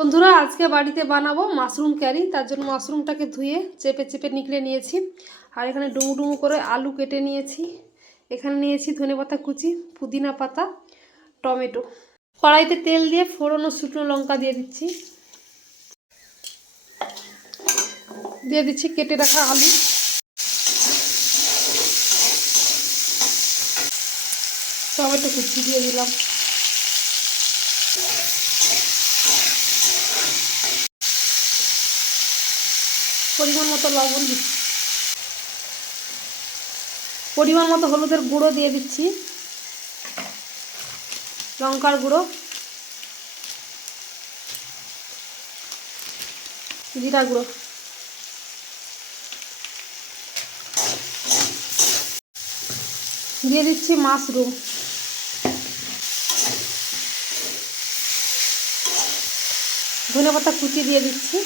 বন্ধুরা আজকে বাড়িতে বানাবো মাশরুম কারি। তার জন্য মাশরুমটাকে ধুয়ে চেপে চেপে নিকলে নিয়েছি। আর এখানে ডুমু ডুমু করে আলু কেটে নিয়েছি। এখানে নিয়েছি ধনেপাতা কুচি, পুদিনা পাতা, টমেটো। কড়াইতে তেল দিয়ে ফোড়ন ও শুকনো লঙ্কা দিয়ে দিচ্ছি। দিয়ে দিচ্ছি কেটে রাখা আলু। টমেটো কুচি দিয়ে দিলাম। পরিমাণ মতো লবণ দিচ্ছি। পরিমাণ মতো হলুদের গুঁড়ো দিয়ে দিচ্ছি, লঙ্কার গুঁড়ো, জিরা গুঁড়ো। দিয়ে দিচ্ছি মাশরুম। ধনেপাতা কুচি দিয়ে দিচ্ছি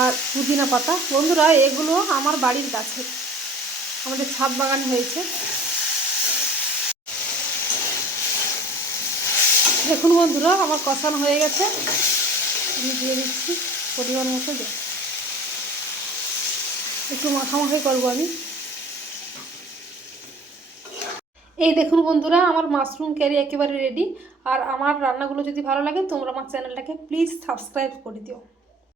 আর পুদিনা পাতা। বন্ধুরা এগুলো আমার বাড়ির গাছে, আমাদের ছাদ বাগান হয়েছে। দেখুন বন্ধুরা আমার কষানো হয়ে গেছে। আমি দিয়ে দিচ্ছি পরিমাণ মতো জল। একটু মাখামাখি করবো আমি। এই দেখুন বন্ধুরা আমার মাশরুম কারি একেবারে রেডি। আর আমার রান্নাগুলো যদি ভালো লাগে তোমরা আমার চ্যানেলটাকে প্লিজ সাবস্ক্রাইব করে দিও।